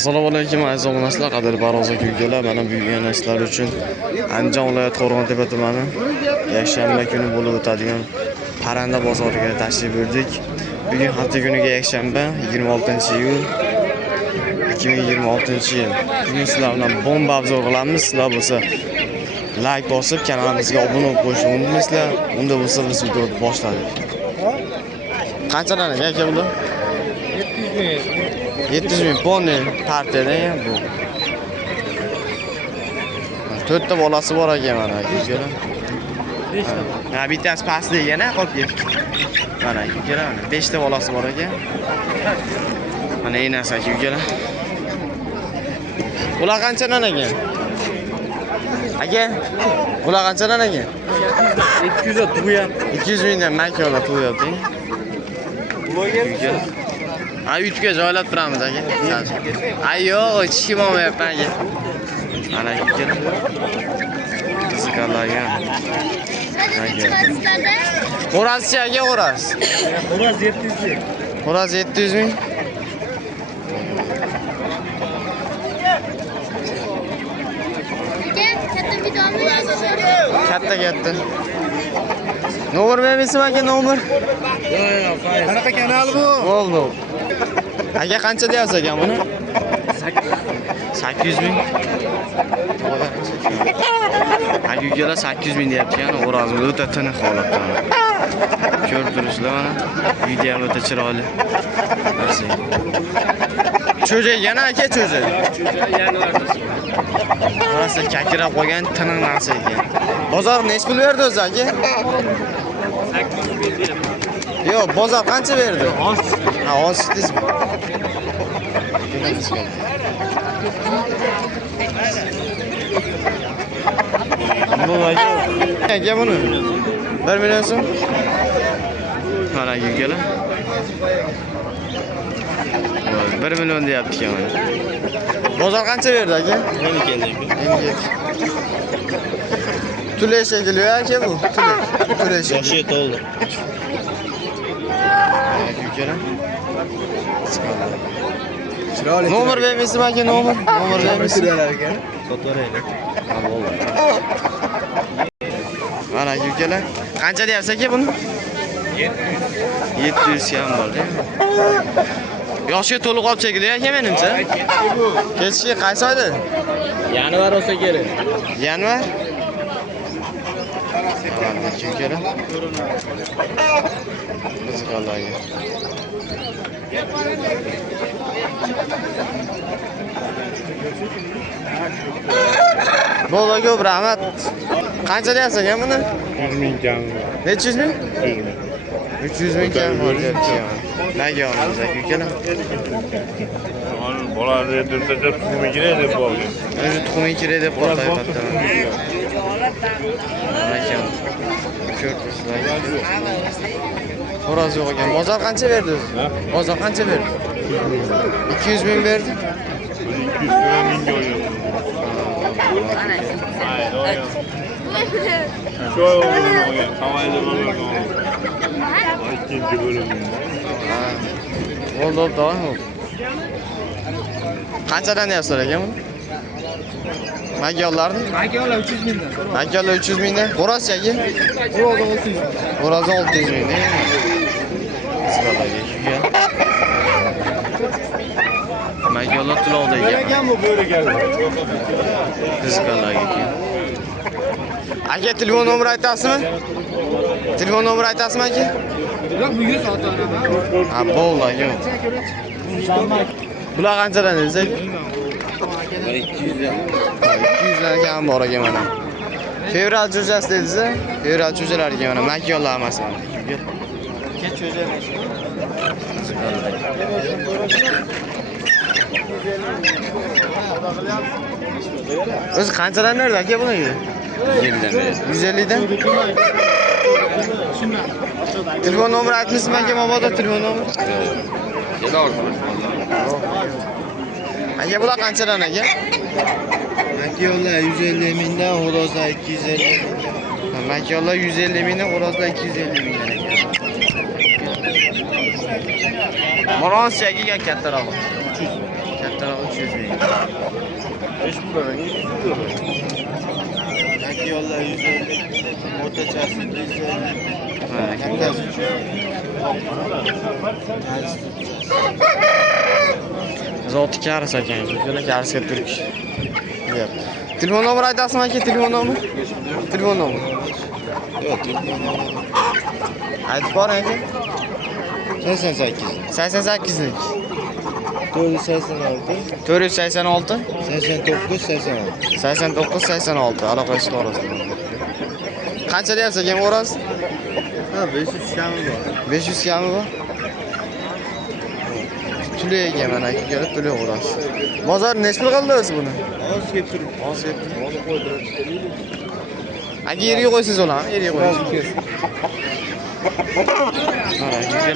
Assalomu alaykum aziz obunachilar, qadrli Baroza kuygalar. Mana buyurgan sizlar uchun Andijon viloyati Qo'rg'ontepa tumani yakshanba kuni bo'lib o'tadigan parranda bozoriga tashrif buyurdik. Bugun hafta kuniga yakshanba 26-iyul 2026-yil. Bugun sizlar bilan bomba obzor qilamiz. Sizlar bo'lsa like bosib, kanalimizga obuna bo'lib qo'yishni unutmaysizlar. Unda bo'lsa biz videoni boshladik. Qanchadan aka bular? 700 ming ponni partiyadan ham bu. 4 ta bolasi bor ekan mana akalar. Ha, bittasi pastda yana qolib ketdi. Mana akalar, 5 ta bolasi bor ekan. Mana enasi akalar. Ular qanchadan ekan? Aka, ular qanchadan ekan? 200 tug'yapti. 200 mingdan makola tug'yapti. Bularga ay yutga joylab turamiz aka. Ay yo'q, hech kim olmayapti aka. Mana ikkala. Qiziqarlarga. Xo'razchi aka, xo'raz. Xo'raz 700 ming. Xo'raz 700 ming. Katta. Nomer bermaysiz aka, nomer? Yo'q, qanaqa kanal bu? Bo'ldi. Aka qancha deyapsiz ekan buni? 800 ming. Aka 800 ming deyapti ekan, o'rozim o'ta tiniq holatda. Ko'rib turibsizlar mana. Video ham o'ta chiroyli. Cho'ja yana aka, cho'ja. Cho'ja yanvarda. Orasi kakirab qolgan tiniq narsa ekan. Bozor nech pul berdi o'zi aka? 800 ming berdi. Yo'q, bozor qancha berdi? 10. Ha, 18 ming. Bu aka buni 1 million so'm. Mana aka. 1 million deyapti ekan. Bozor qancha berdi aka? 12. Tule shekilli aka bu. Tule shekilli. Yoshi to'ldi. Chiroyli. Nomer bermaysizmi aka, nomer? Nomer bermaysiz. Sotvoraylik. Ha, bo'ldi. Mana aka. Qancha deyapsiz aka buni? 700 ham bor-da. Yoshi to'liq olib chekdi aka menimcha. Kechki qaysi oyda? Yanvar olsa kerak. Yanvar? Mana aka. Qiziqarlarga. Bo'ldi ko'p rahmat. Qancha deyapsiz aka buni? 100 ming kam. Necha 100 ming? 100 ming. 300 ming kam bor deyapti. Nega olamiz aka ukalar? Bolalar ertaga tuxumi kerak deb bo'lgan. O'zi tuxumi kerak deb qoldi hayotda. Akam. Ko'rdirsizlar. Xo'roz yo'q ekan. Bozor qancha berdi o'zi? Bozor qancha berdi? 200 ming berdi. 200 mingga olgan. Shu olgan. Havayda bo'lgan. Ikkinchi bo'lim. Bo'ldi, tamam. Qanchadan deyapsiz aka buni? Magyarlarni? Magyarlar 300 mingdan. Magyarlar 300 mingdan. Xo'rozchi aka? Xo'roz 600 mingdan. Magyarlar tulovda ekan. Bu bo'riganlar. Qiziqarlarga ekan. Aka telefon nomeri aytasizmi? Telefon nomeri aytasizmi aka? Yo'q, bu 100 otanaman. Ha, bo'ldi aka. Bular qanchadan desak? 200 dan. 200 dan kam bor ekan mana. Fevral cho'jasi dedingiz-a? Fevral cho'jalar ekan mana, makyonlar emas mana. Kech cho'ja. O'zi qanchadan berdi aka bularga? 150 dan. Telefon nomeri aytmaysizmi aka, mabodo telefon nomeri? Aka bular qanchadan aka? Makyonlar 150 mingdan, xo'rozlar 250 mingdan. Makyonlar 150 mingdan, xo'rozlar 250 mingdan ekan. Moronsiyaga kattaroq. 300. Kattaroq 300 ming. Makiyonlar 150, o'rtachasi 250. Ha, Kattasi 300. zoti karis ekan. Shuna karisga turk. Yep. Telefon nomeri aytasizmi aka? Telefon nomeri? Telefon nomeri. Yo'q, Aytib boring aka. 88. 88lik. 486, 486 89, 86. 89 86 aloqa ishqorasi. Qancha deyapsiz ekan o'rasi? Ha, 500 kami bor. 500 kami bor. Tuli ekan mana aka, tuli o'rasi. Bozor nechta pul qildi o'zi buni? Oz kelib turibdi. Oz yetdi. Olib qo'ydirib. Aka yerga qo'ysiz ularni, yerga qo'ysiz. Mana aka.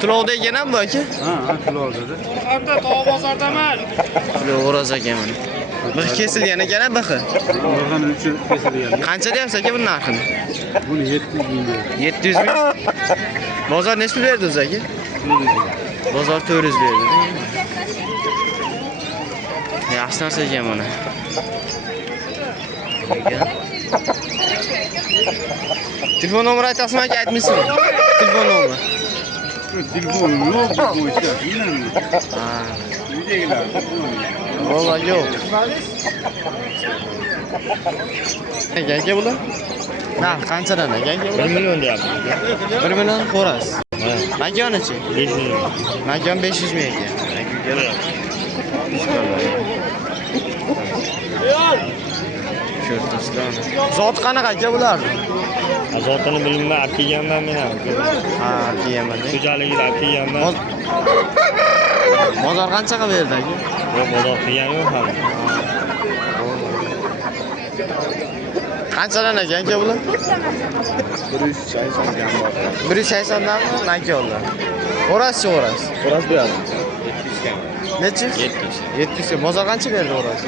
Tulovda ekan bu aka? Ha, kiloda. Hamda tog' bozordaman. Tuli o'ras ekan mana. Bir kesilgan ekan bixi. Organ uchun kesilgan. Qancha deyapsiz aka bu narxini? Buni 700 ming. 700 ming. Bozor nechta berdi o'zi aka? Bozor 400 berdi. Yaxshi narsa ekan mana. Telefon nomeri aytasizmi aka, aytmaysizmi? Telefon nomeri. Telefonim yo'q bu bo'yicha. Ha. Uydagilar. Vallahi yo'q. Aka bular? Narx qanchadan aka bular? 1 million deyapti. 1 million xo'ras. Makonichi? 500 ming. Makon 500 ming ekan. Ko'rtasizlar. Zot qanaqa aka bularni? Azotini bilmayman, olib kelganman men ham. Ha, kiyaman. Xo'jaligida olib kelganman. Bozor qanchaga berdi aka? Yo'q, bozor qilgani yo'q ham. Qanchadan aka bular? 180 kam bor. 180 danmi? Makionlar. O'rasi o'ras. Xo'ras beradi. 700 kam. Nechi? 700 ga. Bozor qancha berdi o'rasi?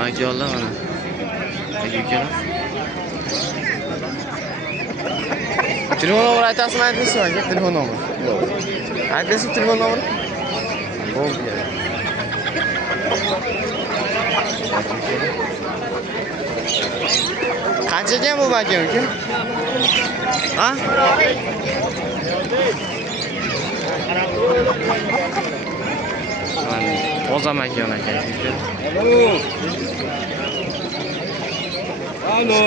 Makionlar mana. Aka ukalar. Telefon nomeri aytasizmi, aytmaysizmi aka? Telefon nomeri. Yo'q. Aytasiz telefon nomeri? Bo'ldi. Qancha ekan bu makon uka? Ha? Toza makon aka. Alo.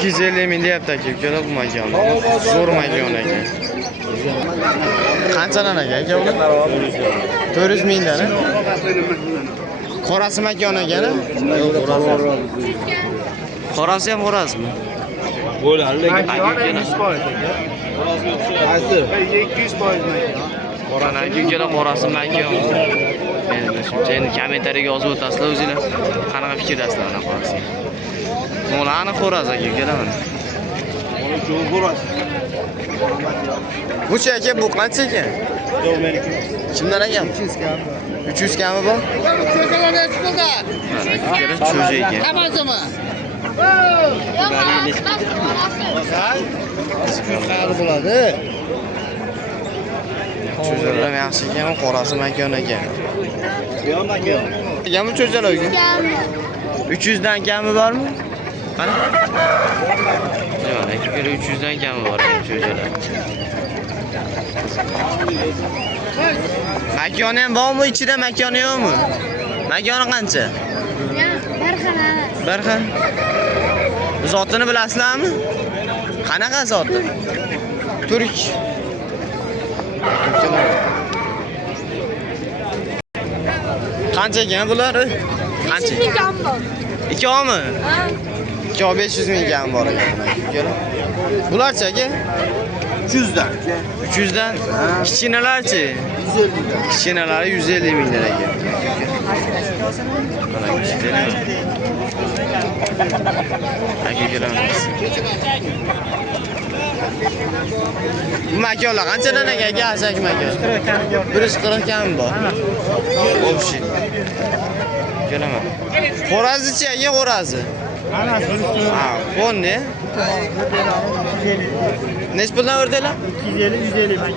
250 ming deyapti aka ukalar bu makon. Zo'r makon ekan. Qanchadan aka bu? 400 mingdan. Qorasi makon ekan. Qorasi ham o'rasmi? Bo'ladi, lekin Aka ukalar. 200% makon. Mana aka ukalar qorasi makon. Endi kommentariyaga yozib o'tasizlar o'zinglar. Qanaqa fikrdasizlar ana qorasi? Molani qo'raz aka ukalar mana. Uni jo'q bo'ras. Bucha aka bu qancha ekan? Yo'q, meniki. Kimdan ekan? 200 kam. 300 kami bor? Mana aka cho'ja ekan. qari bo'ladi. Cho'jalar ham yaxshi ekan, qorasi makon ekan. Yo'q, makon. Ekanmi cho'jalar uka? 300 dan kami bormi? Qani? Yo'q, aka 300 dan kami bor ekan cho'jalar. Makoni ham bormi? Ichida makoni yo'qmi? Makoni qancha? Bir xil. Zotini bilasizlarmi? Qanaqa zoti? Turk. Qancha ekan bular? Qancha? 2 kam bor. 2 omi? 2 500 ming kam bor ekan. Bularchi aka? 300 dan. 300 dan. Kichkinalarchi? 150 dan. Kichkinalari 150 mingdan ekan. Mana kichkinalar. Aka kelamiz. Bu makonlar qanchadan aka? Asak makon. 140 kam bor. Obshi. Kelaman. Xo'razichi aka, xo'razi. Ha, qo'nni. Neç puldan o'rdalar? 250 maka.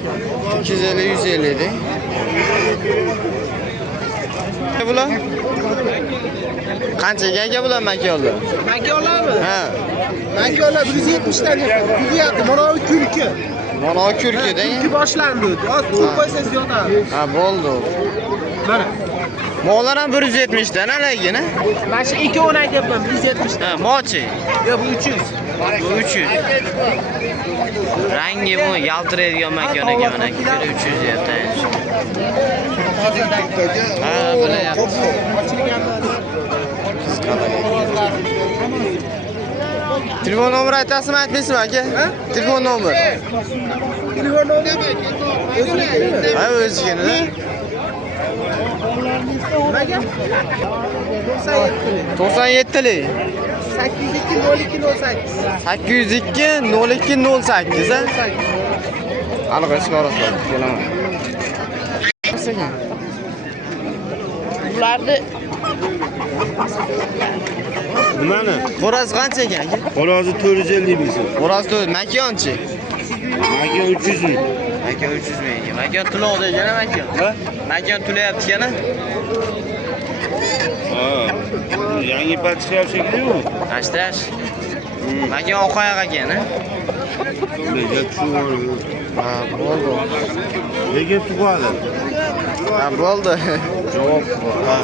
250 de. Ne bular? Qanchaga aka bular makiyollar? Makiyollarmi? Ha. Makiyollar 170 dan yapadi. Kuyapti. Mana bu kulki. Mana o kurkida. Kulki boshlandi. Hozir to'y qo'ysangiz yotadi. Ha, bo'ldi. Mana. Mo'lar ham 170 dan alaygina. Mana shu 2 o'nay deyapman 170 dan. Ha, mochi. Yo bu 300. Bu 300. Rangi bu yaltiraydigan makon ekan mana 300 deyapti. Ha, bilayapti. Telefon nomeri aytasizmi, aytmaysizmi aka? Telefon nomeri. Telefon nomeri o'zingizmi? Ha, o'zingizmi? Nimaga? 97lik. 802 02 08. 802 02 08 ha? Aniq chiqarasizlar. Kelaman. Bularni Nimani? Xo'roz qancha ekan aka? Xo'rozi 450 ming so'm. Xo'roz to'y, makonchi. Makon 300 ming. Makon 300 ming ekan. Makon tuloqda ekan makon. Ha? Makon tulayapti ekan. Ha. Yangi patishyap shekilli-ku. Ashtash. Makon oqoyoq ekan, ha? Lekin tushib Ha, bo'ldi. Lekin tug'adi. Ha, bo'ldi. Javob. Ha.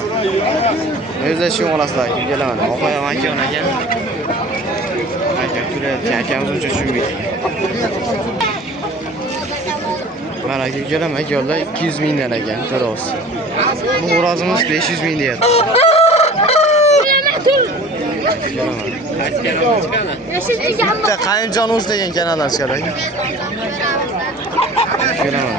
O'zingizlar shu olasizlar, kelaman. Oqoyoq makon ekan. Makon tulayapti, akamiz uncha tushunmaydi. Mana aka kelaman, makonlar 200 mingdan ekan, xo'roz. Bu xo'rozimiz 500 ming deyapti. Bitta qayinjonimiz degan kanallar chiqadi. Kelaman.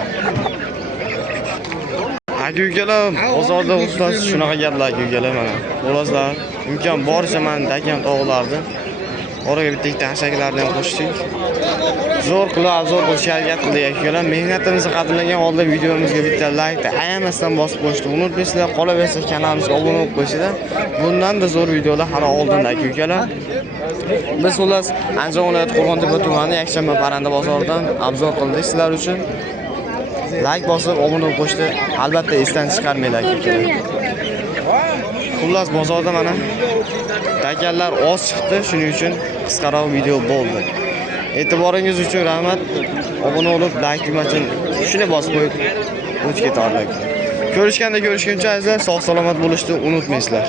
Aka ukalar, bozorda ustoz shunaqa gaplar aka ukalar mana. Xo'rozlar imkon boricha mana dakam tog'lardi. Oraga bitta ikkita hashaklarni ham qo'shdik. Zo'r qilib obzor qilishga harakat qildik aka ukalar. Mehnatimizni qadrlagan holda videomizga bitta like ayamasdan bosib qo'yishni unutmaysizlar. Qolaversa kanalimizga obuna bo'lib qo'yishinglar. Bundan-da zo'r videolar hali oldinda aka ukalar. Biz xullas Andijon viloyati Qo'rg'ontepa tumani Yakshanba parranda bozoridan obzor qildik sizlar uchun. Like bosib obuna bo'lib qo'yishni albatta esdan chiqarmanglar aka ukalar. Xullas bozorda mana dakallar oz chiqdi, shuning uchun qisqaroq video bo'ldi. E'tiboringiz uchun rahmat. Obuna bo'lib, like tugmachini shuni bosib qo'yib o'tib ketardik. Ko'rishganda ko'rishguncha azizlar, sog' salomat bo'lishni unutmaysizlar.